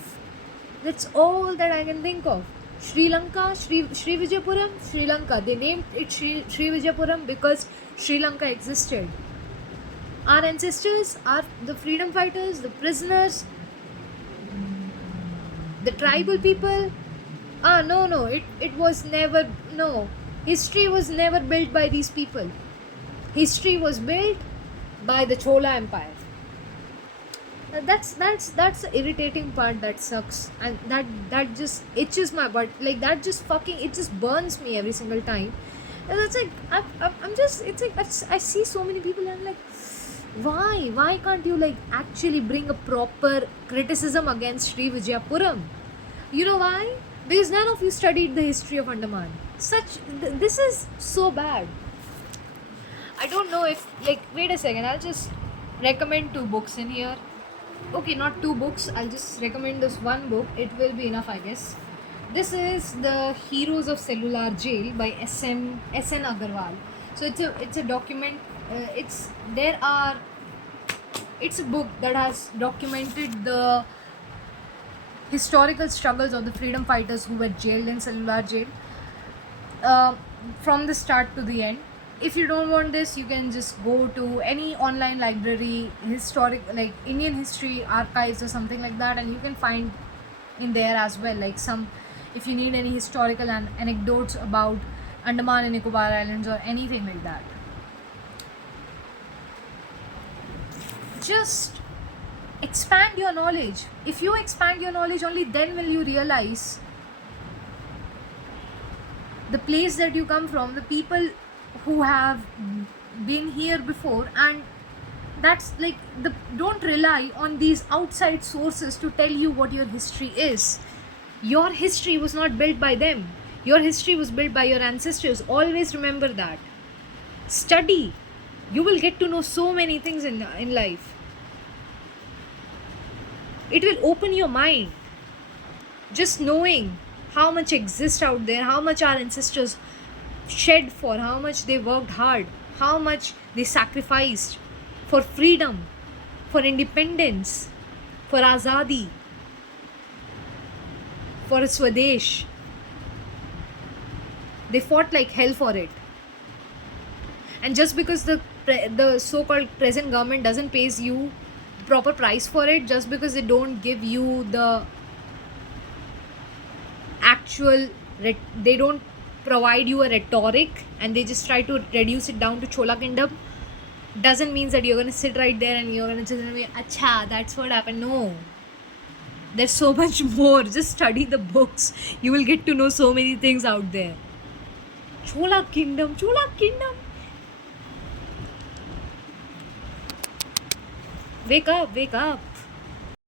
That's all that I can think of. Sri Lanka, Sri Vijayapuram, Sri Lanka. They named it Sri Vijayapuram because Sri Lanka existed. Our ancestors are the freedom fighters, the prisoners, the tribal people. No, it was never, no. History was never built by these people. History was built by the Chola Empire. That's the irritating part that sucks, and that just itches my butt. Like that just fucking, it just burns me every single time. And it's like I'm just, it's like I see so many people and I'm like, why can't you like actually bring a proper criticism against Sri Vijayapuram? You know why? Because none of you studied the history of Andaman. This is so bad. I don't know if, like, wait a second, I'll just recommend 2 books in here. Okay, not 2 books, I'll just recommend this one book. It will be enough, I guess. This is The Heroes of Cellular Jail by S.N. Agarwal. So it's a document. It's there are it's a book that has documented the historical struggles of the freedom fighters who were jailed in cellular jail, uh, from the start to the end. If you don't want this, you can just go to any online library, historic, like Indian history archives or something like that, and you can find in there as well, like some, if you need any historical and anecdotes about Andaman and Nicobar Islands or anything like that. Just expand your knowledge. If you expand your knowledge, only then will you realize the place that you come from, the people who have been here before, and that's like the, don't rely on these outside sources to tell you what your history is. Your history was not built by them. Your history was built by your ancestors. Always remember that. Study. You will get to know so many things in life. It will open your mind. Just knowing how much exists out there, how much our ancestors shed for, how much they worked hard, how much they sacrificed for freedom, for independence, for azadi, for Swadesh. They fought like hell for it. And just because the so-called present government doesn't pay you proper price for it, just because they don't give you the actual, they don't provide you a rhetoric and they just try to reduce it down to Chola Kingdom, doesn't mean that you're going to sit right there and you're going to just be, acha, that's what happened. No. There's so much more. Just study the books. You will get to know so many things out there. Chola Kingdom. Wake up.